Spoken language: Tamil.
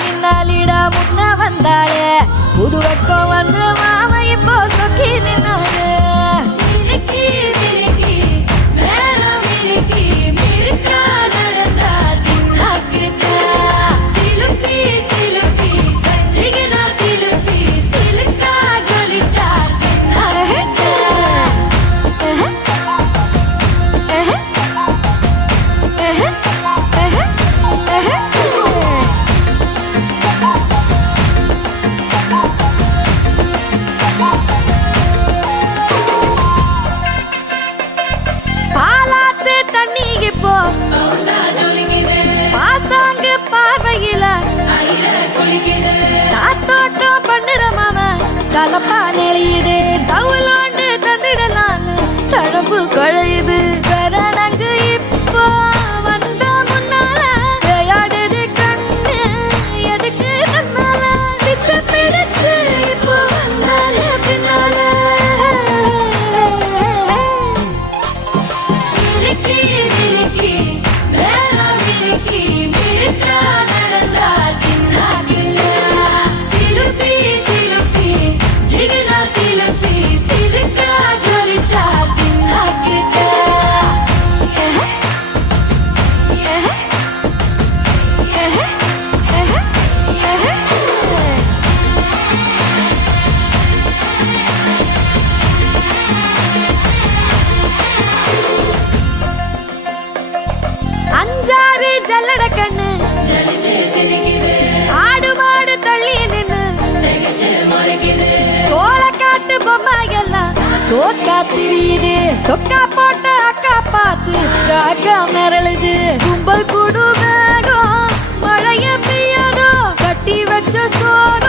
மின்னாலிடா முன்ன வந்தாளே புது வெக்கம் வந்து மாமா இப்போ சொக்கி நின்னாளே பாசாங்கு பார்வையில காத்தோட்டம் பண்ணுற மாமா கலப்பா நெளியுது தவுலாண்டு தந்திடலான்னு தழம்பு குழையுது கரணங்கு இப்போ வந்த முன்னால விளையாடுது கண்ணு எதுக்கு தன்னால வித்து பிடிச்சு இப்போ வந்தால பின்னால அஞ்சாறு ஜல்லட கண்ணு ஆடு மாடு தள்ளி நின்னு கோலக்காட்டு பொம்மை எல்லாம் தோக்கா திரியுது தொக்கா போட்ட அக்கா பார்த்து காக்கா மிரளுது கும்பல் குடு மேகம் மழைய பெய்யாதோ கட்டி வச்ச சோக